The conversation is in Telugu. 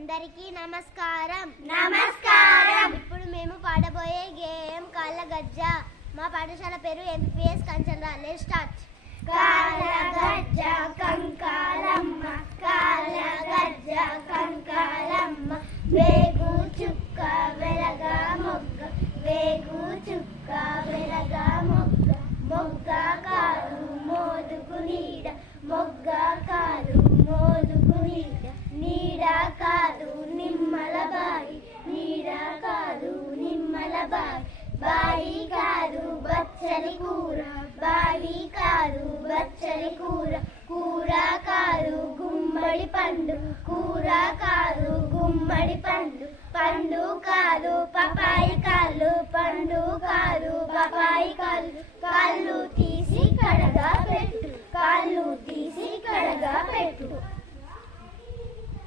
అందరికీ నమస్కారం. నమస్కారం. ఇప్పుడు మేము పాడబోయే గేయం కాళ్ళ గజ్జ మా పాఠశాల పేరు ఎంపీఎస్ కంచన్రా. లెట్ స్టార్ట్ కాలగజ్జ కంకాలమ్మ కాలగజ్జ కంకాలమ్మ. వేగు చుక్క వెలగ మొగ్గ వేగు చుక్క వెలగ మొగ్గ. మొగ్గ కాదు మోదుకు నీడ మొగ్గ బాయి బాయి కాదు బచ్చలి కూర బావి కాదు బచ్చలి కూర కూర కాదు గుమ్మడి పండు కూర కాదు గుమ్మడి పండు పండు కాదు పపాయి కాళ్ళు పండు కాదు పపాయి కాళ్ళు కాళ్ళు తీసి కడగా పెట్టు కాళ్ళు తీసి కడగా పెట్టు